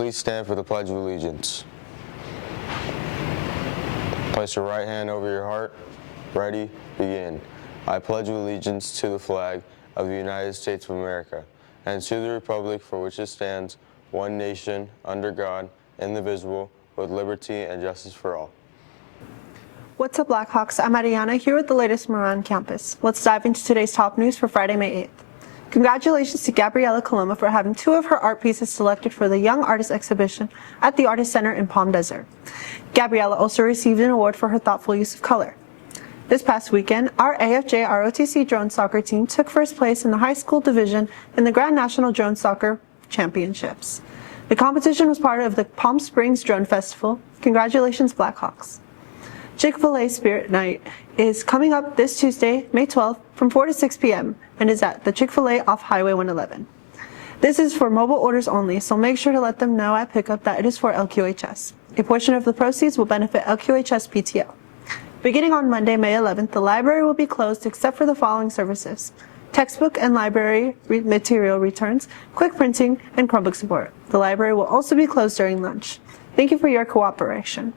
Please stand for the Pledge of Allegiance. Place your right hand over your heart. Ready, begin. I pledge allegiance to the flag of the United States of America and to the republic for which it stands, one nation, under God, indivisible, with liberty and justice for all. What's up, Blackhawks? I'm Ariana here with the latest from around campus. Let's dive into today's top news for Friday, May 8th. Congratulations to Gabriella Coloma for having 2 of her art pieces selected for the Young Artist Exhibition at the Artist Center in Palm Desert. Gabriella also received an award for her thoughtful use of color. This past weekend, our AFJROTC Drone Soccer team took first place in the high school division in the Grand National Drone Soccer Championships. The competition was part of the Palm Springs Drone Festival. Congratulations, Blackhawks. Chick-fil-A Spirit Night is coming up this Tuesday, May 12th, from 4 to 6 p.m. and is at the Chick-fil-A off Highway 111. This is for mobile orders only, so make sure to let them know at pickup that it is for LQHS. A portion of the proceeds will benefit LQHS PTO. Beginning on Monday, May 11th, the library will be closed except for the following services: textbook and library material returns, quick printing, and Chromebook support. The library will also be closed during lunch. Thank you for your cooperation.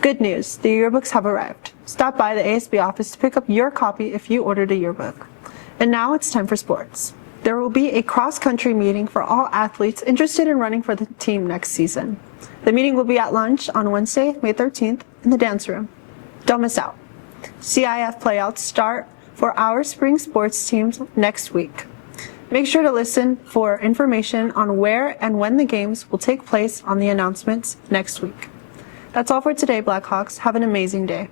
Good news, the yearbooks have arrived. Stop by the ASB office to pick up your copy if you ordered a yearbook. And now it's time for sports. There will be a cross-country meeting for all athletes interested in running for the team next season. The meeting will be at lunch on Wednesday, May 13th in the dance room. Don't miss out. CIF playouts start for our spring sports teams next week. Make sure to listen for information on where and when the games will take place on the announcements next week. That's all for today, Blackhawks. Have an amazing day.